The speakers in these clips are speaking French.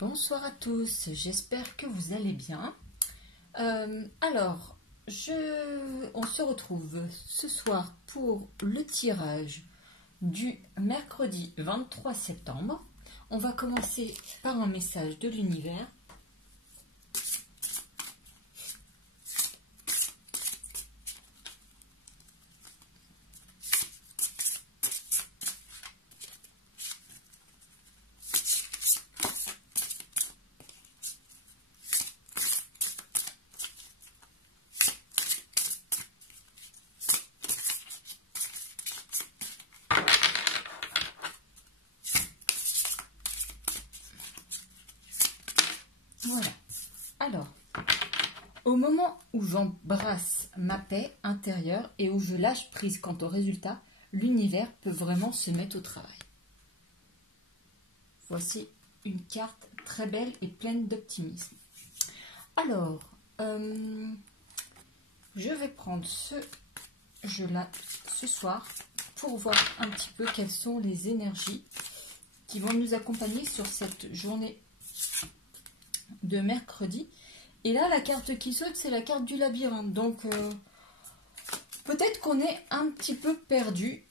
Bonsoir à tous, j'espère que vous allez bien. On se retrouve ce soir pour le tirage du mercredi 23 septembre. On va commencer par un message de l'univers. Voilà. Alors, au moment où j'embrasse ma paix intérieure et où je lâche prise quant au résultat, l'univers peut vraiment se mettre au travail. Voici une carte très belle et pleine d'optimisme. Alors, je vais prendre ce jeu-là ce soir pour voir un petit peu quelles sont les énergies qui vont nous accompagner sur cette journée de mercredi. Et là, la carte qui saute, c'est la carte du labyrinthe. Donc, peut-être qu'on est un petit peu perdu.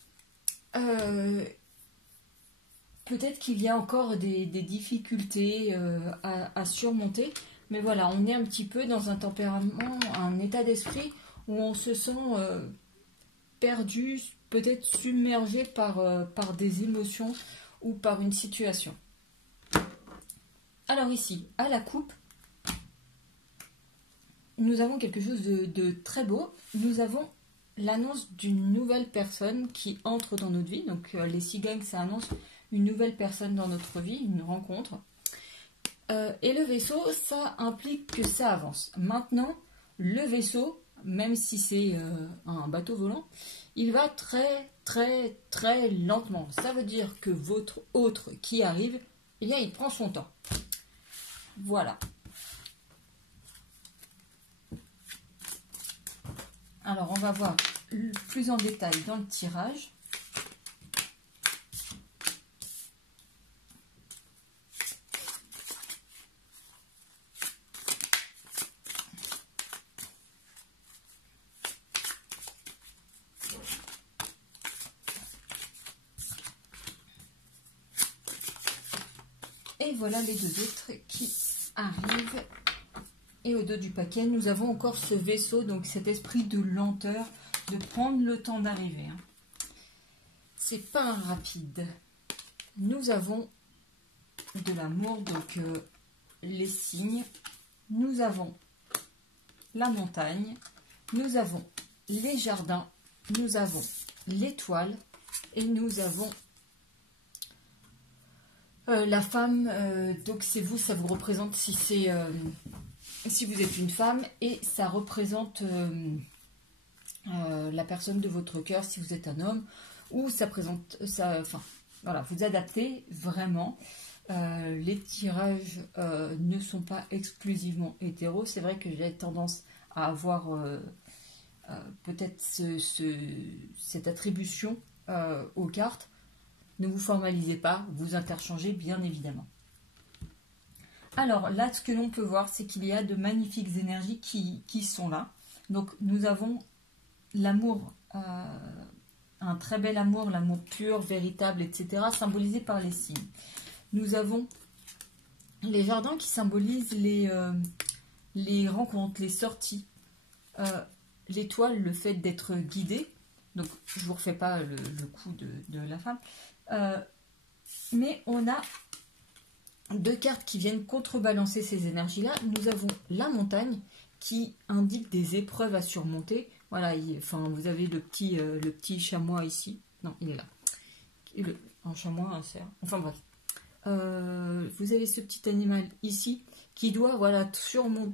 Peut-être qu'il y a encore des difficultés à surmonter. Mais voilà, on est un petit peu dans un tempérament, un état d'esprit où on se sent perdu, peut-être submergé par des émotions ou par une situation. Alors ici, à la coupe, nous avons quelque chose de très beau. Nous avons l'annonce d'une nouvelle personne qui entre dans notre vie. Donc les cigognes, ça annonce une nouvelle personne dans notre vie, une rencontre. Et le vaisseau, ça implique que ça avance. Maintenant, le vaisseau, même si c'est un bateau volant, il va très très très lentement. Ça veut dire que votre autre qui arrive, eh bien, il prend son temps. Voilà. Alors, on va voir plus en détail dans le tirage. Et voilà les deux autres qui arrivent. Et au dos du paquet, nous avons encore ce vaisseau, donc cet esprit de lenteur, de prendre le temps d'arriver. C'est pas un rapide. Nous avons de l'amour, donc les signes. Nous avons la montagne. Nous avons les jardins. Nous avons l'étoile. Et nous avons la femme. Donc c'est vous, ça vous représente si c'est... si vous êtes une femme, et ça représente la personne de votre cœur si vous êtes un homme, ou ça présente ça. Enfin, voilà, vous adaptez vraiment. Les tirages ne sont pas exclusivement hétéros. C'est vrai que j'ai tendance à avoir peut-être cette attribution aux cartes. Ne vous formalisez pas, vous interchangez bien évidemment. Alors là, ce que l'on peut voir, c'est qu'il y a de magnifiques énergies qui sont là. Donc nous avons l'amour, un très bel amour, l'amour pur, véritable, etc., symbolisé par les signes. Nous avons les jardins qui symbolisent les rencontres, les sorties. L'étoile, le fait d'être guidé. Donc je ne vous refais pas le coup de la femme. Mais on a deux cartes qui viennent contrebalancer ces énergies-là. Nous avons la montagne qui indique des épreuves à surmonter. Voilà, vous avez le petit chamois ici. Non, il est là. Un chamois, un cerf. Enfin bref. Vous avez ce petit animal ici qui doit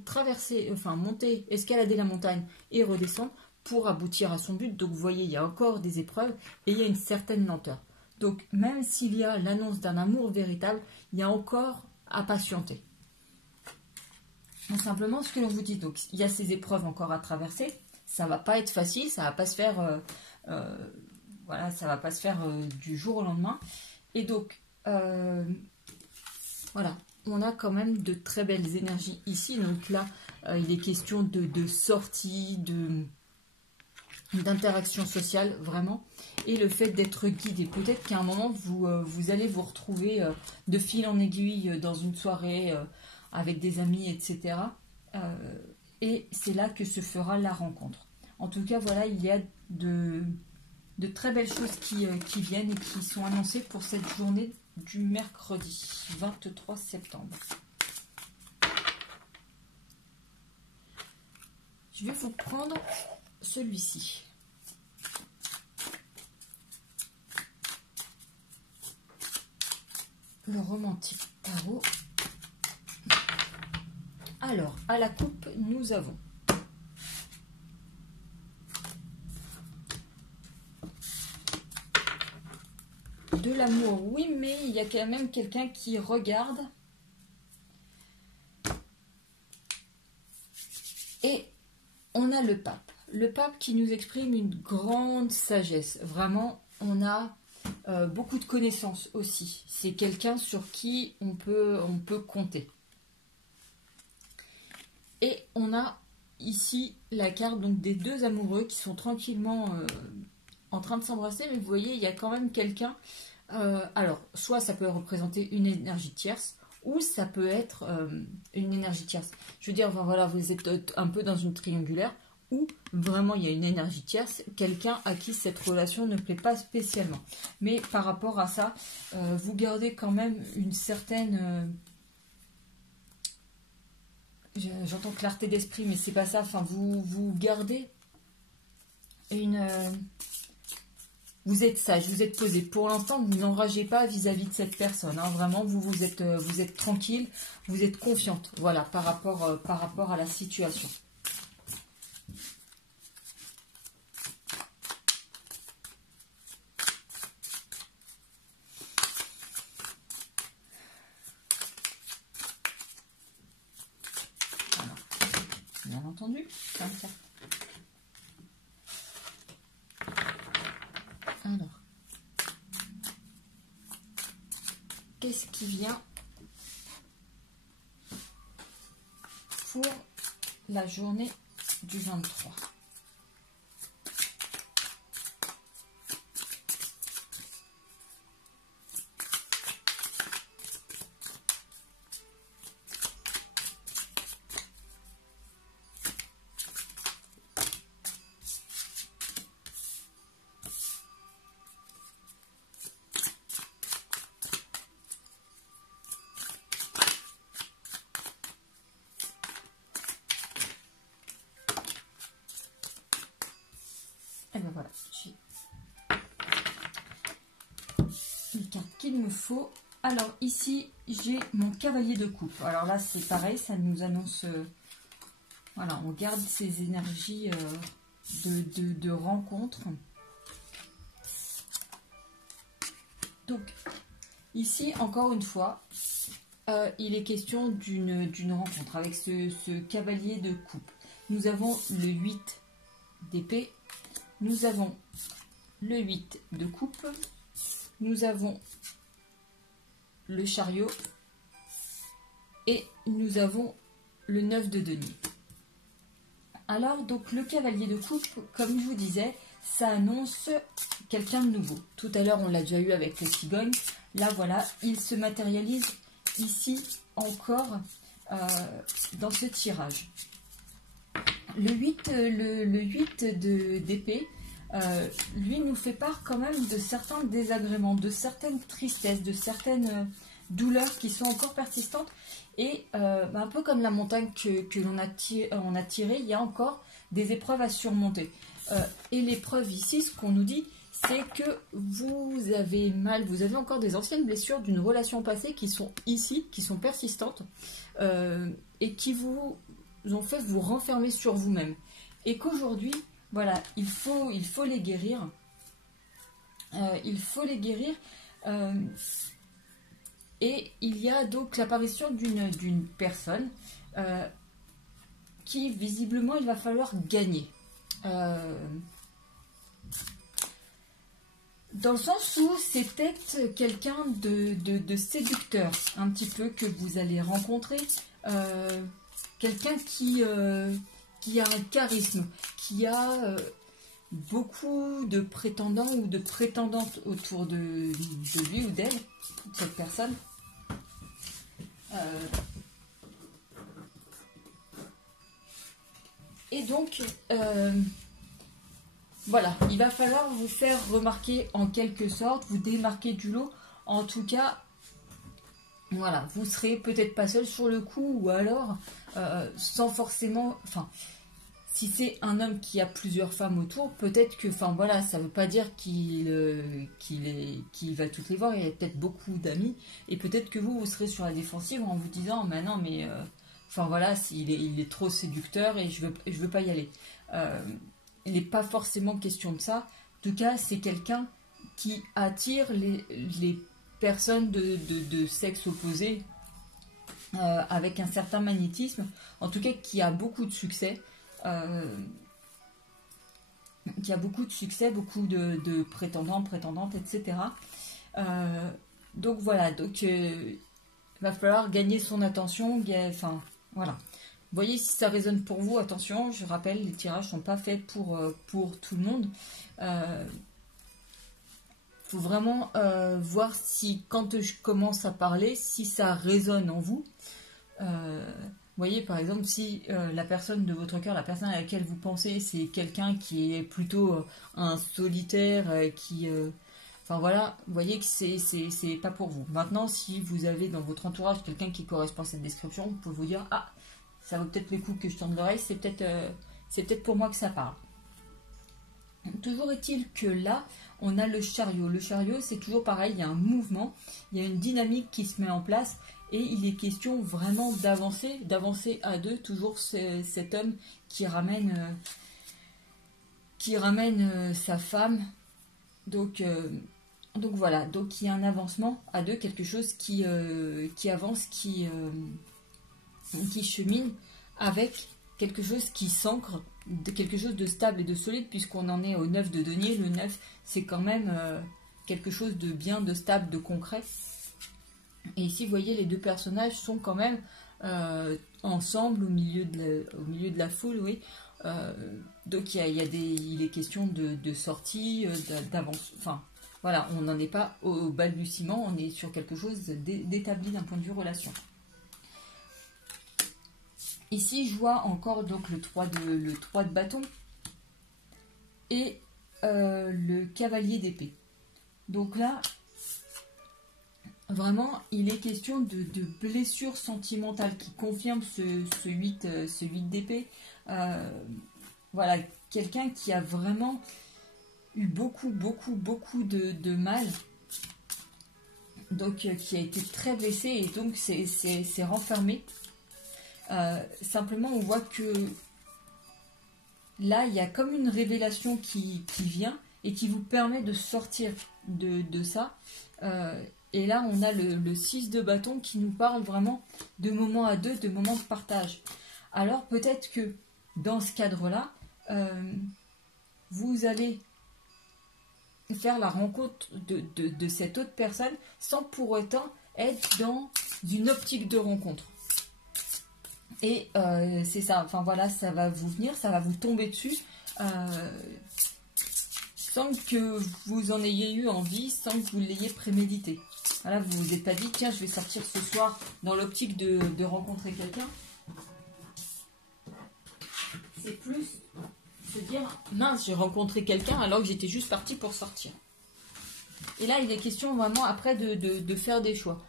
traverser, monter, escalader la montagne et redescendre pour aboutir à son but. Donc vous voyez, il y a encore des épreuves et il y a une certaine lenteur. Donc, même s'il y a l'annonce d'un amour véritable, il y a encore à patienter. Donc, simplement, ce que l'on vous dit, donc, il y a ces épreuves encore à traverser. Ça ne va pas être facile, ça ne va pas se faire, ça va pas se faire du jour au lendemain. Et donc, voilà, on a quand même de très belles énergies ici. Donc là, il est question de sortie, d'interaction sociale, vraiment. Et le fait d'être guidé. Peut-être qu'à un moment, vous allez vous retrouver de fil en aiguille dans une soirée avec des amis, etc. Et c'est là que se fera la rencontre. En tout cas, voilà, il y a de très belles choses qui viennent et qui sont annoncées pour cette journée du mercredi 23 septembre. Je vais vous prendre celui-ci. Le romantique tarot. Alors, à la coupe, nous avons de l'amour, oui, mais il y a quand même quelqu'un qui regarde. Et on a le pape. Le pape qui nous exprime une grande sagesse. Vraiment, on a beaucoup de connaissances aussi. C'est quelqu'un sur qui on peut compter. Et on a ici la carte donc, des deux amoureux qui sont tranquillement en train de s'embrasser. Mais vous voyez, il y a quand même quelqu'un... alors, soit ça peut représenter une énergie tierce, ou ça peut être une énergie tierce. Je veux dire, enfin, voilà, vous êtes un peu dans une triangulaire, où vraiment il y a une énergie tierce, quelqu'un à qui cette relation ne plaît pas spécialement. Mais par rapport à ça, vous gardez quand même une certaine... j'entends clarté d'esprit, mais c'est pas ça. Enfin, vous gardez une... vous êtes sage, vous êtes posé. Pour l'instant, vous n'enragez pas vis-à-vis de cette personne. Hein. Vraiment, vous êtes tranquille, vous êtes confiante. Voilà, par rapport à la situation. Alors, bien entendu, comme ça. Alors, qu'est-ce qui vient pour la journée du 23 ? Et bien voilà, j'ai les cartes qu'il me faut. Alors ici, j'ai mon cavalier de coupe. Alors là, c'est pareil, ça nous annonce... voilà, on garde ces énergies de rencontre. Donc, ici, encore une fois, il est question d'une rencontre avec ce cavalier de coupe. Nous avons le 8 d'épée. Nous avons le 8 de coupe, nous avons le chariot et nous avons le 9 de denier. Alors, donc le cavalier de coupe, comme je vous disais, ça annonce quelqu'un de nouveau. Tout à l'heure, on l'a déjà eu avec le cigogne. Là, voilà, il se matérialise ici encore dans ce tirage. Le 8 d'épée, lui nous fait part quand même de certains désagréments, de certaines tristesses, de certaines douleurs qui sont encore persistantes. Et un peu comme la montagne que l'on a tirée, il y a encore des épreuves à surmonter. Et l'épreuve ici, ce qu'on nous dit, c'est que vous avez mal, vous avez encore des anciennes blessures d'une relation passée qui sont ici, qui sont persistantes, et qui vous ont fait vous renfermer sur vous-même. Et qu'aujourd'hui, voilà, il faut les guérir. Il faut les guérir. Et il y a donc l'apparition d'une personne qui, visiblement, il va falloir gagner. Dans le sens où c'est peut-être quelqu'un de séducteur, un petit peu, que vous allez rencontrer. Quelqu'un qui a un charisme, qui a beaucoup de prétendants ou de prétendantes autour de lui ou d'elle, de cette personne. Et donc, voilà, il va falloir vous faire remarquer en quelque sorte, vous démarquer du lot. En tout cas, voilà, vous serez peut-être pas seul sur le coup, ou alors sans forcément... Enfin, si c'est un homme qui a plusieurs femmes autour, peut-être que... Enfin voilà, ça veut pas dire qu'il va toutes les voir, il y a peut-être beaucoup d'amis, et peut-être que vous serez sur la défensive en vous disant, mais non, mais... Enfin voilà, il est trop séducteur et je veux pas y aller. Il n'est pas forcément question de ça. En tout cas, c'est quelqu'un qui attire les personnes de sexe opposé avec un certain magnétisme. En tout cas, qui a beaucoup de succès. Beaucoup de prétendants, prétendantes, etc. Donc voilà, il va falloir gagner son attention. Enfin, voilà. Vous voyez si ça résonne pour vous, attention, je rappelle, les tirages ne sont pas faits pour tout le monde. Faut vraiment voir si, quand je commence à parler, si ça résonne en vous. Vous voyez, par exemple, si la personne de votre cœur, la personne à laquelle vous pensez, c'est quelqu'un qui est plutôt un solitaire, enfin voilà, vous voyez que c'est pas pour vous. Maintenant, si vous avez dans votre entourage quelqu'un qui correspond à cette description, vous pouvez vous dire, ah, ça vaut peut-être le coup que je tende l'oreille, c'est peut-être pour moi que ça parle. Toujours est-il que là, on a le chariot. Le chariot, c'est toujours pareil, il y a un mouvement, il y a une dynamique qui se met en place et il est question vraiment d'avancer à deux, toujours cet homme qui ramène sa femme. Donc voilà, donc il y a un avancement à deux, quelque chose qui avance, qui chemine avec quelque chose qui s'ancre, quelque chose de stable et de solide, puisqu'on en est au 9 de denier. Le 9, c'est quand même quelque chose de bien, de stable, de concret. Et ici, vous voyez, les deux personnages sont quand même ensemble au milieu de la foule, oui. Donc il est question de sortie, d'avance. Enfin, voilà, on n'en est pas au balbutiement, on est sur quelque chose d'établi d'un point de vue relation. Ici, je vois encore donc le 3 de bâton et le cavalier d'épée. Donc là, vraiment, il est question de blessures sentimentales qui confirment ce 8 d'épée. Voilà, quelqu'un qui a vraiment eu beaucoup de mal. Donc, qui a été très blessé et donc c'est renfermé. Simplement, on voit que là, il y a comme une révélation qui vient et qui vous permet de sortir de ça. Et là, on a le 6 de bâton qui nous parle vraiment de moments à deux, de moments de partage. Alors, peut-être que dans ce cadre-là, vous allez faire la rencontre de cette autre personne sans pour autant être dans une optique de rencontre. Et c'est ça, enfin voilà, ça va vous venir, ça va vous tomber dessus sans que vous en ayez eu envie, sans que vous l'ayez prémédité. Voilà, vous vous êtes pas dit, tiens, je vais sortir ce soir dans l'optique de rencontrer quelqu'un. C'est plus se dire, mince, j'ai rencontré quelqu'un alors que j'étais juste partie pour sortir. Et là, il est question vraiment après de faire des choix.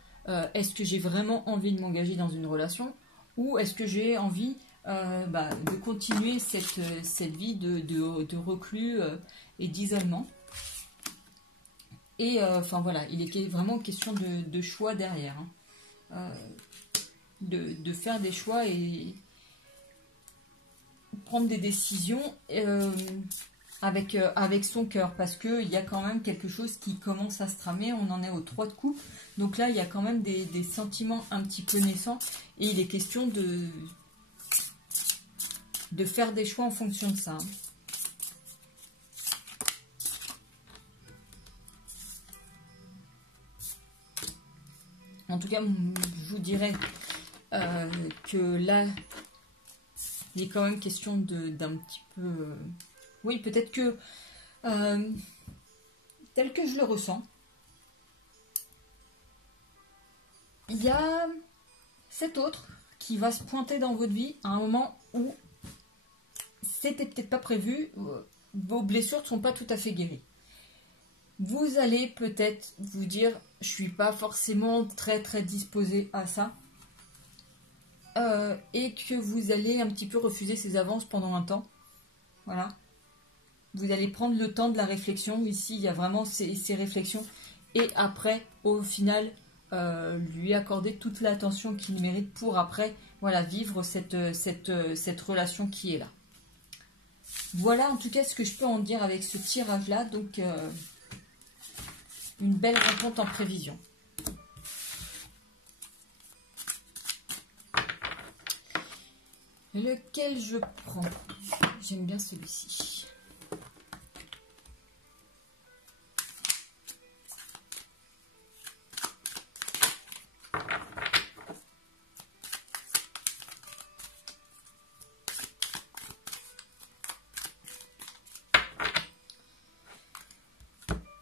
Est-ce que j'ai vraiment envie de m'engager dans une relation ? Ou est-ce que j'ai envie de continuer cette vie de reclus et d'isolement. Et enfin voilà, il est vraiment question de choix derrière. Hein. De faire des choix et prendre des décisions avec son cœur. Parce qu'il y a quand même quelque chose qui commence à se tramer. On en est au 3 de coupe. Donc là, il y a quand même des sentiments un petit peu naissants. Et il est question de faire des choix en fonction de ça. Hein. En tout cas, je vous dirais que là, il est quand même question d'un petit peu... oui, peut-être que, tel que je le ressens, il y a cet autre qui va se pointer dans votre vie à un moment où c'était peut-être pas prévu, vos blessures ne sont pas tout à fait guéries. Vous allez peut-être vous dire, je suis pas forcément très très disposé à ça, et que vous allez un petit peu refuser ces avances pendant un temps. Voilà. Vous allez prendre le temps de la réflexion. Ici, il y a vraiment ces réflexions. Et après, au final, lui accorder toute l'attention qu'il mérite pour après, voilà, vivre cette relation qui est là. Voilà en tout cas ce que je peux en dire avec ce tirage-là. Donc, une belle rencontre en prévision. Lequel je prends? J'aime bien celui-ci.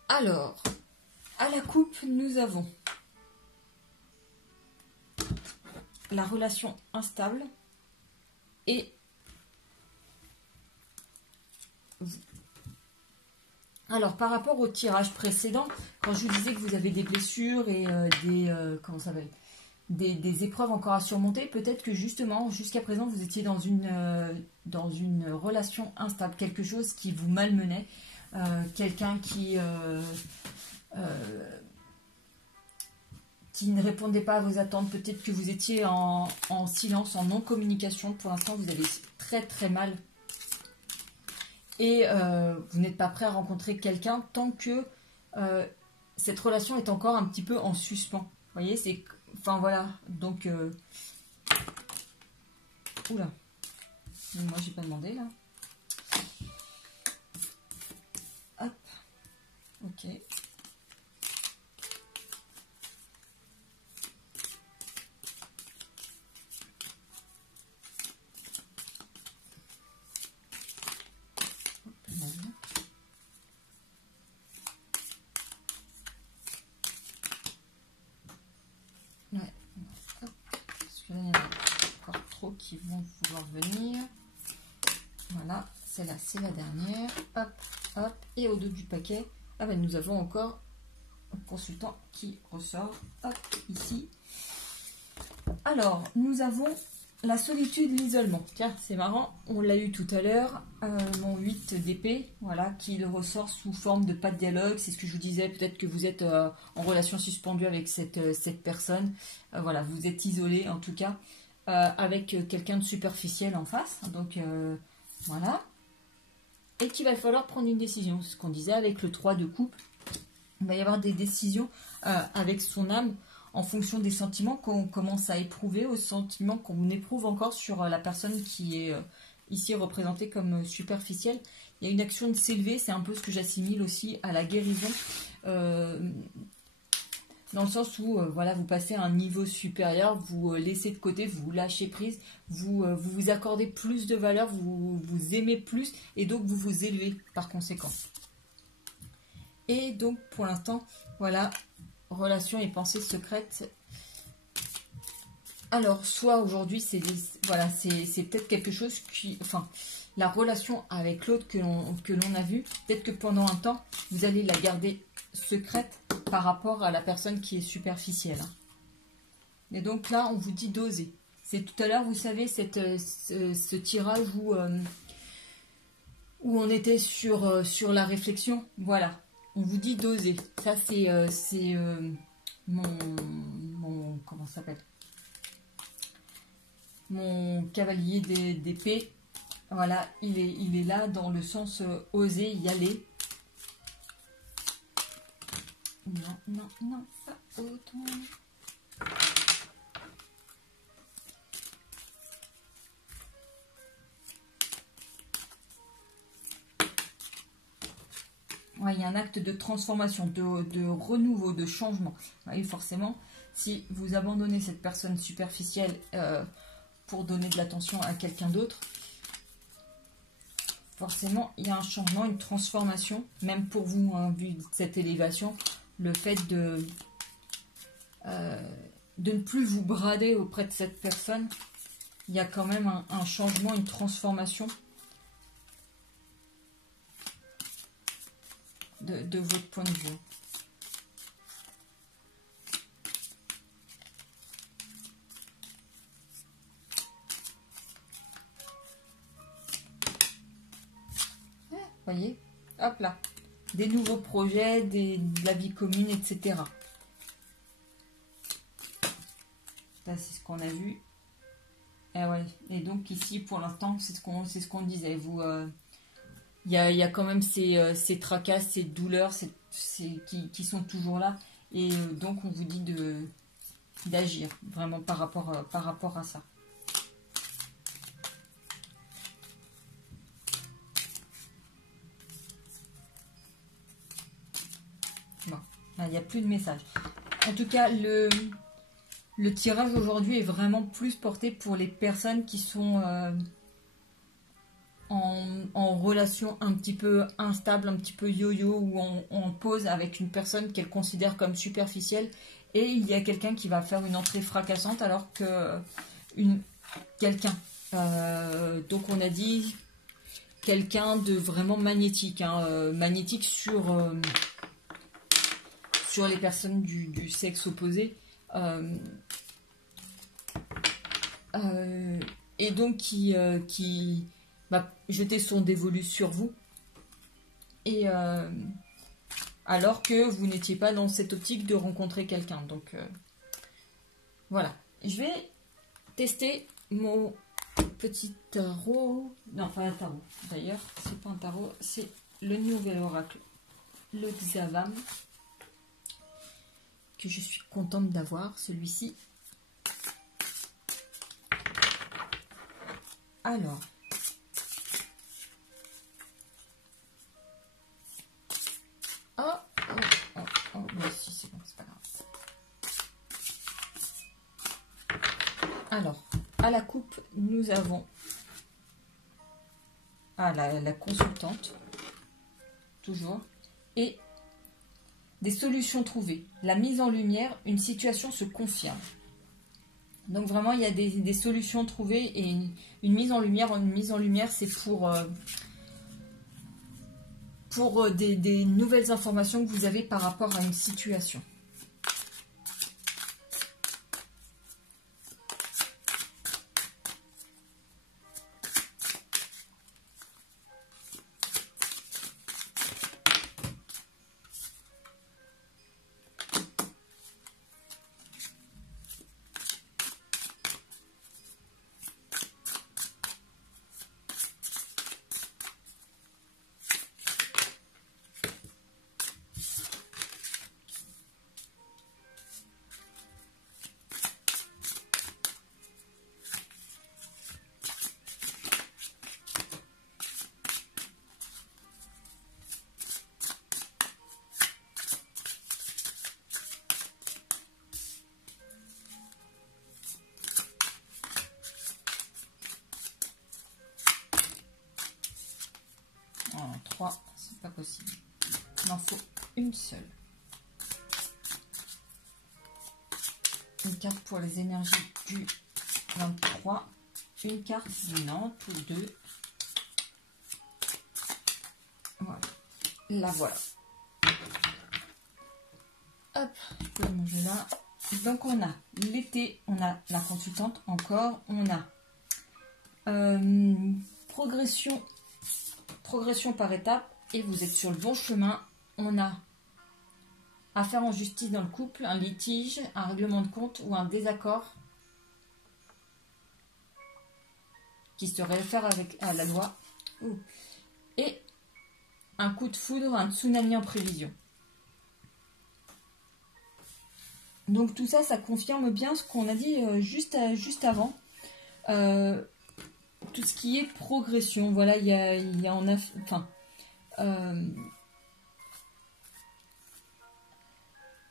Alors, à la coupe, nous avons la relation instable et vous. Alors, par rapport au tirage précédent, quand je vous disais que vous avez des blessures et comment ça s'appelle, des épreuves encore à surmonter, peut-être que justement, jusqu'à présent, vous étiez dans une relation instable, quelque chose qui vous malmenait, quelqu'un qui ne répondait pas à vos attentes, peut-être que vous étiez en silence, en non-communication. Pour l'instant, vous avez très très mal. Et vous n'êtes pas prêt à rencontrer quelqu'un tant que cette relation est encore un petit peu en suspens. Vous voyez, c'est... Enfin, voilà. Donc... Oula. Moi, j'ai pas demandé, là. Hop. Ok. Qui vont vouloir venir. Voilà, celle-là, c'est la dernière. Hop, hop. Et au dos du paquet, ah ben, nous avons encore un consultant qui ressort. Hop, ici. Alors, nous avons la solitude, l'isolement. Tiens, c'est marrant, on l'a eu tout à l'heure. Mon 8 d'épée, voilà, qui le ressort sous forme de pas de dialogue. C'est ce que je vous disais, peut-être que vous êtes en relation suspendue avec cette personne. Voilà, vous êtes isolé en tout cas. Avec quelqu'un de superficiel en face, donc voilà, et qu'il va falloir prendre une décision. Ce qu'on disait avec le 3 de coupe, il va y avoir des décisions avec son âme en fonction des sentiments qu'on commence à éprouver, aux sentiments qu'on éprouve encore sur la personne qui est ici représentée comme superficielle. Il y a une action de s'élever, c'est un peu ce que j'assimile aussi à la guérison. Dans le sens où voilà, vous passez à un niveau supérieur, vous laissez de côté, vous lâchez prise, vous accordez plus de valeur, vous aimez plus et donc vous vous élevez par conséquent. Et donc pour l'instant, voilà, relation et pensée secrète. Alors soit aujourd'hui, c'est peut-être quelque chose qui... Enfin, la relation avec l'autre que l'on a vu, peut-être que pendant un temps, vous allez la garder secrète par rapport à la personne qui est superficielle. Et donc là, on vous dit d'oser. C'est tout à l'heure, vous savez, ce tirage où on était sur la réflexion. Voilà, on vous dit d'oser. Ça, c'est mon... Comment ça s'appelle? Mon cavalier d'épée. Voilà, il est là dans le sens oser y aller. Non, non, non, pas autant. Ouais, il y a un acte de transformation, de renouveau, de changement. Et forcément, Si vous abandonnez cette personne superficielle pour donner de l'attention à quelqu'un d'autre, forcément, il y a un changement, une transformation, même pour vous, hein, vu cette élévation, le fait de ne plus vous brader auprès de cette personne, il y a quand même un changement, une transformation de votre point de vue. Voyez, hop là, des nouveaux projets, de la vie commune, etc. Là, c'est ce qu'on a vu. Et, ouais. Et donc ici, pour l'instant, c'est ce qu'on disait. Vous, il y a quand même ces tracas, ces douleurs qui sont toujours là. Et donc, on vous dit d'agir vraiment par rapport à ça. Bon, il n'y a plus de message. En tout cas, le tirage aujourd'hui est vraiment plus porté pour les personnes qui sont en relation un petit peu instable, un petit peu yo-yo, ou en pause avec une personne qu'elle considère comme superficielle. Et il y a quelqu'un qui va faire une entrée fracassante alors que quelqu'un. Donc on a dit quelqu'un de vraiment magnétique, hein, magnétique sur les personnes du sexe opposé. Et donc qui va jeter son dévolu sur vous. Et alors que vous n'étiez pas dans cette optique de rencontrer quelqu'un. Donc voilà. Je vais tester mon petit tarot. Non, pas un tarot. D'ailleurs, c'est pas un tarot, c'est le nouvel oracle, le Xavam, que je suis contente d'avoir, celui-ci. Alors, si c'est bon, c'est pas grave. Alors, à la coupe, nous avons la consultante, toujours, et des solutions trouvées. La mise en lumière, une situation se confirme. Donc vraiment, il y a des solutions trouvées et une mise en lumière. Une mise en lumière, c'est pour des nouvelles informations que vous avez par rapport à une situation. En 3, c'est pas possible. Il en faut une seule. Une carte pour les énergies du 23. Une carte du Nantes, ou deux. Voilà. La voilà. Hop, je peux le manger là. Donc on a l'été, on a la consultante encore, on a progression par étapes et vous êtes sur le bon chemin. On a affaire en justice dans le couple, un litige, un règlement de compte ou un désaccord qui se réfère à la loi. Et un coup de foudre, un tsunami en prévision. Donc tout ça, ça confirme bien ce qu'on a dit juste avant. Tout ce qui est progression, voilà, il y a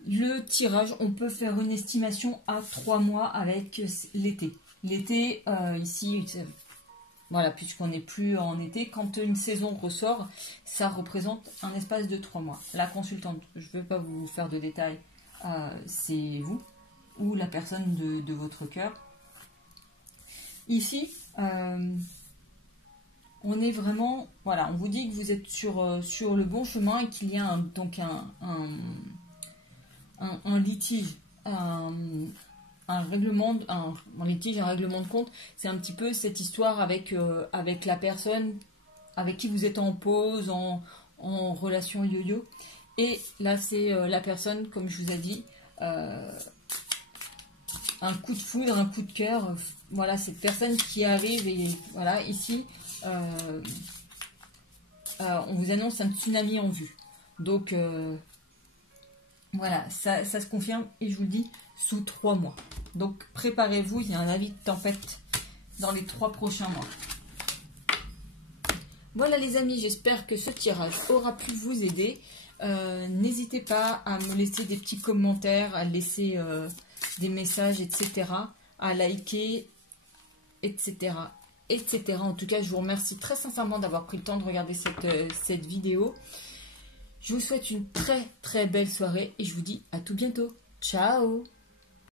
Le tirage, on peut faire une estimation à 3 mois avec l'été. L'été, ici, voilà, puisqu'on n'est plus en été, quand une saison ressort, ça représente un espace de 3 mois. La consultante, je ne veux pas vous faire de détails, c'est vous ou la personne de votre cœur. Ici, on est vraiment, voilà, on vous dit que vous êtes sur le bon chemin et qu'il y a donc un litige, un litige, un règlement de compte. C'est un petit peu cette histoire avec la personne avec qui vous êtes en pause, en relation yo-yo. Et là, c'est la personne, comme je vous ai dit, un coup de foudre, un coup de cœur. Voilà, cette personne qui arrive et voilà, ici, on vous annonce un tsunami en vue. Donc, voilà, ça se confirme et je vous le dis, sous 3 mois. Donc, préparez-vous, il y a un avis de tempête dans les 3 prochains mois. Voilà les amis, j'espère que ce tirage aura pu vous aider. N'hésitez pas à me laisser des petits commentaires, à laisser des messages, etc. À liker, etc. etc. En tout cas, je vous remercie très sincèrement d'avoir pris le temps de regarder cette vidéo. Je vous souhaite une très très belle soirée et je vous dis à tout bientôt. Ciao!